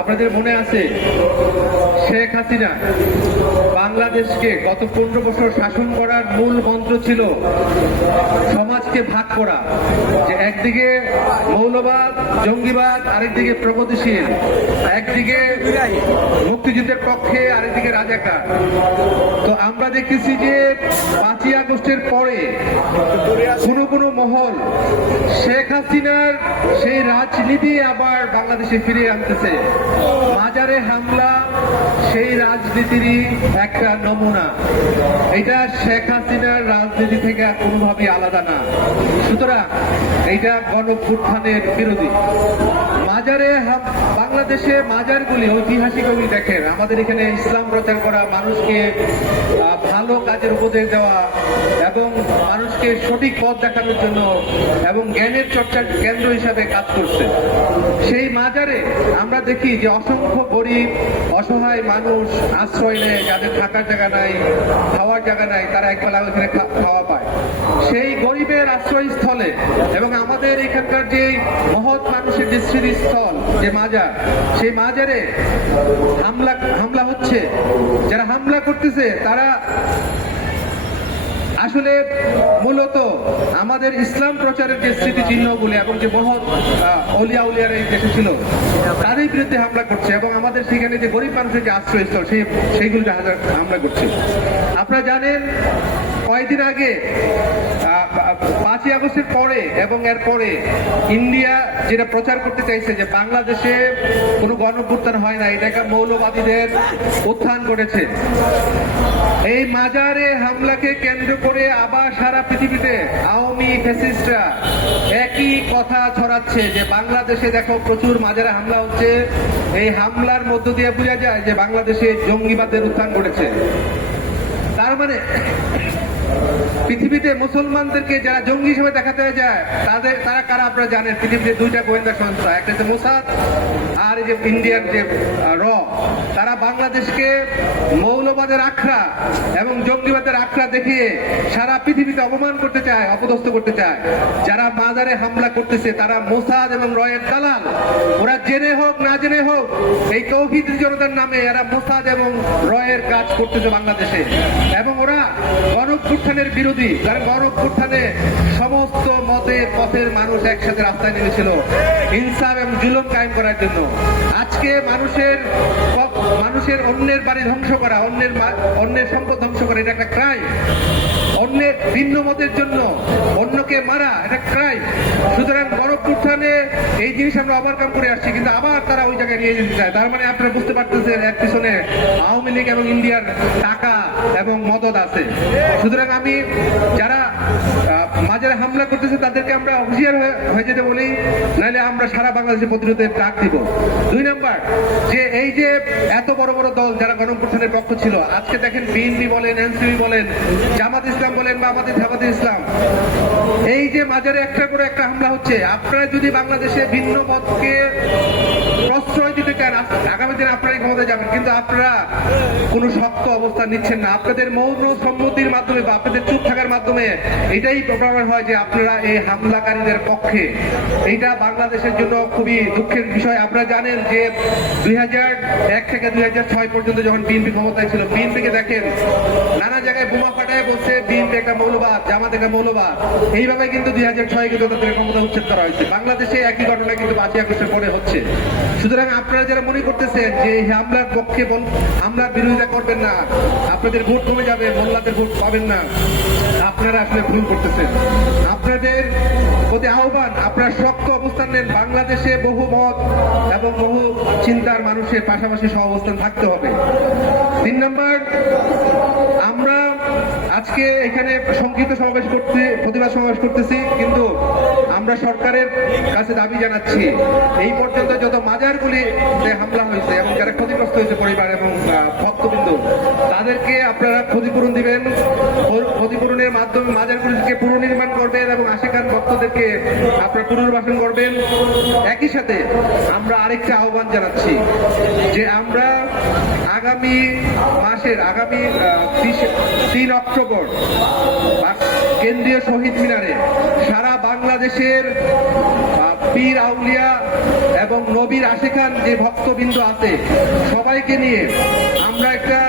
আপনাদের মনে আছে শেখ হাসিনা বাংলাদেশকে গত পনেরো বছর শাসন করার মূল মন্ত্র ছিল সমাজকে ভাগ করা, যে একদিকে মৌলবাদ, জঙ্গিবাদ, আরেকদিকে প্রগতিশীল, একদিকে মুক্তিযুদ্ধের পক্ষে, আরেকদিকে রাজাকার। তো আমরা দেখতেছি যে পাঁচই আগস্টের পরে কোনো কোনো মহল শেখ হাসিনার সেই রাজনীতি আবার বাংলাদেশে ফিরিয়ে আনতেছে। মাজারে হামলা, সেই রাজনীতিরই একটা নমুনা। এটা শেখ হাসিনার রাজনীতি থেকে আর কোনোভাবেই আলাদা না। সুতরাং এইটা গণভ্যুত্থানের বিরোধী। মাজারে বাংলাদেশে মাজারগুলি ঐতিহাসিকভাবে দেখেন, আমাদের এখানে ইসলাম প্রচার করা মানুষকে আহ, উপদেশ দেওয়া এবং মানুষকে সঠিক পথ দেখানোর জন্য এবং জ্ঞানের চর্চার কেন্দ্র হিসাবে কাজ করছে। সেই মাজারে আমরা দেখি যে অসংখ্য গরিব অসহায় মানুষ আশ্রয় নেয় যাদের থাকার জায়গা নাই খাওয়ার জায়গা নাই তারা একবেলা ওখানে খা- খাওয়া পায়। সেই গরিবের আশ্রয়স্থলে এবং আমাদের এখানকার যে মহৎ মানুষের যে স্মৃতিস্থল যে মাজার সেই মাজারে হামলা হামলা হচ্ছে। যারা হামলা করতেছে তারা আসলে মূলত আমাদের ইসলাম প্রচারের যে স্মৃতিচিহ্নগুলি এবং যে আহ, অলিয়া উলিয়ার এই দেশে ছিল তারই বিরুদ্ধে হামলা করছে এবং আমাদের সেখানে যে গরিব মানুষের যে আশ্রয়স্থল সেই সেইগুলিতে হাজার- হামলা করছে। আপনারা জানেন কয়েকদিন আগে পাঁচই আগস্টের পরে এবং এর পরে ইন্ডিয়া যেটা প্রচার করতে চাইছে যে বাংলাদেশে কোনো গণভ্যুত্থান হয় না, এটাকে মৌলবাদীদের উত্থান করেছে। এই মাজারে হামলাকে কেন্দ্র করে আবার সারা পৃথিবীতে আওয়ামী ফ্যাসিস্টরা একই কথা ছড়াচ্ছে যে বাংলাদেশে দেখো প্রচুর মাজারে হামলা হচ্ছে। এই হামলার মধ্য দিয়ে বোঝা যায় যে বাংলাদেশে জঙ্গিবাদের উত্থান ঘটেছে। তার মানে পৃথিবীতে মুসলমানদেরকে যারা জঙ্গি হিসেবে দেখাতে যায়, তাদের তারা কারা আপনারা জানেন? পৃথিবীতে দুইটা গোয়েন্দা সংস্থা, একটা হচ্ছে মোসাদ আর এই যে ইন্ডিয়ার যে র। তারা বাংলাদেশকে মৌলবাদের আখড়া এবং জঙ্গিবাদের আখড়া দেখিয়ে সারা পৃথিবীতে অপমান করতে চায়, অপদস্থ করতে চায়। যারা বাজারে হামলা করতেছে, তারা মোসাদ এবং রয়ের দালাল। ওরা জেনে হোক, না জেনে হোক, এই তৌহিদ জনতার নামে এরা মোসাদ এবং রয়ের কাজ করতেছে বাংলাদেশে। এবং ওরা গণপুত্থানের বিরোধী, কারণ গণপুত্থানে সমস্ত মতে পথের মানুষ একসাথে রাস্তায় নেমেছিল। ইনসাফ এবং জুলুম কায়েম করার জন্য। আজকে মানুষের মানুষের অন্যের বাড়ি ধ্বংস করা, অন্যের অন্যের সম্পদ ধ্বংস করা, এটা একটা ক্রাইম অন্যের ভিন্ন মতের জন্য অন্যকে মারা, এটা ক্রাইম সুতরাং এই জিনিস আমরা ওভারকাম করে আসছি, কিন্তু আবার তারা ওই জায়গায় নিয়ে যেতে চায়। তার মানে আপনারা বুঝতে পারতেছেন এক পিছনে আওয়ামী লীগ এবং ইন্ডিয়ার টাকা এবং মদত আছে। সুতরাং আমি যারা মাজারে হামলা করতেছে, তাদেরকে আমরা হুঁশিয়ার হয়ে- যেতে বলি, নাহলে আমরা সারা বাংলাদেশে প্রতিরোধে ডাক দিব। দুই নাম্বার, যে এই যে এত বড় বড় দল যারা গণপ্রথানের পক্ষ ছিল, আজকে দেখেন বিএনপি বলেন, এনসিপি বলেন, জামাত ইসলাম বলেন বা আমাদের জামাত ইসলাম, এই যে মাজারে একটা করে একটা হামলা হচ্ছে, আপনারা যদি বাংলাদেশে ভিন্ন মতকে প্রশ্রয় দিতে চান আগামী দিনে আপনারাই ক্ষমতা যাবেন, কিন্তু আপনারা কোনো শক্ত অবস্থান নিচ্ছেন না। আপনাদের মৌন সম্মতির মাধ্যমে বা আপনাদের চুপ থাকার মাধ্যমে এটাই প্রমাণ হয় যে আপনারা এই হামলাকারীদের পক্ষে। এইটা বাংলাদেশের জন্য খুবই দুঃখের বিষয়। আপনারা জানেন যে দুই এক থেকে দুই ছয় পর্যন্ত যখন বিএনপি ক্ষমতায় ছিল, বিএনপিকে দেখেন, নানা জায়গায় বোমা ফাটায় বলছে, বিএনপি একটা মৌলবাদ, জামাত একটা মৌলবাদ। এইভাবে কিন্তু দুই হাজার ছয় কিন্তু তাদের ক্ষমতা উচ্ছেদ করা হয়েছে। বাংলাদেশে একই ঘটনা কিন্তু পাঁচই আগস্টের পরে হচ্ছে। সুতরাং আপনারা যারা মনে করতেছেন যে হামলার পক্ষে হামলার বিরোধিতা করবেন না, আপনাদের ভোট কমে যাবে, মোল্লাদের ভোট পাবেন না, আপনারা আসলে ভুল করতেছেন। আপনাদের প্রতি আহ্বান, আপনারা শক্ত অবস্থান নেন। বাংলাদেশে বহু মত এবং বহু চিন্তার মানুষের পাশাপাশি সহ অবস্থান থাকতে হবে। তিন নম্বর, আমরা আজকে এখানে সংক্ষিপ্ত সমাবেশ করতে, প্রতিবাদ সমাবেশ করতেছি, কিন্তু আমরা সরকারের কাছে দাবি জানাচ্ছি, এই পর্যন্ত যত মাজারগুলি হামলা হয়েছে এবং যারা ক্ষতিগ্রস্ত হয়েছে পরিবার এবং ভক্তবৃন্দ, তাদেরকে আপনারা ক্ষতিপূরণ দিবেন, ক্ষতিপূরণের মাধ্যমে মাজারগুলিকে পুনর্নির্মাণ করবেন এবং আশিকান ভক্তদেরকে আপনারা পুনর্বাসন করবেন। একই সাথে আমরা আরেকটা আহ্বান জানাচ্ছি যে আমরা আগামী মাসের, আগামী তিন অক্টোবর কেন্দ্রীয় শহীদ মিনারে সারা বাংলাদেশের পীর আউলিয়া এবং নবীর আশেখান যে ভক্তবৃন্দ আছে, সবাইকে নিয়ে আমরা একটা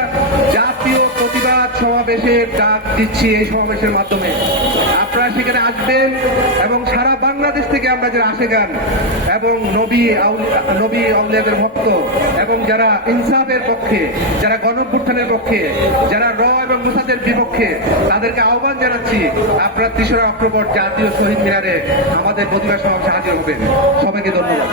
জাতীয় প্রতিবাদ সমাবেশের ডাক দিচ্ছি এই সমাবেশের মাধ্যমে। আসবেন এবং সারা বাংলাদেশ থেকে আমরা যারা আশেখান এবং নবী নবী আউলিয়াদের ভক্ত এবং যারা ইনসাফের পক্ষে, যারা গণপুত্থানের পক্ষে, যারা র এবং মুসাদের বিপক্ষে তাদেরকে আহ্বান জানাচ্ছি, আপনারা তেসরা অক্টোবর জাতীয় শহীদ মিনারে আমাদের প্রতিবাদ সমাবেশে হাজির হবেন। সবাইকে ধন্যবাদ।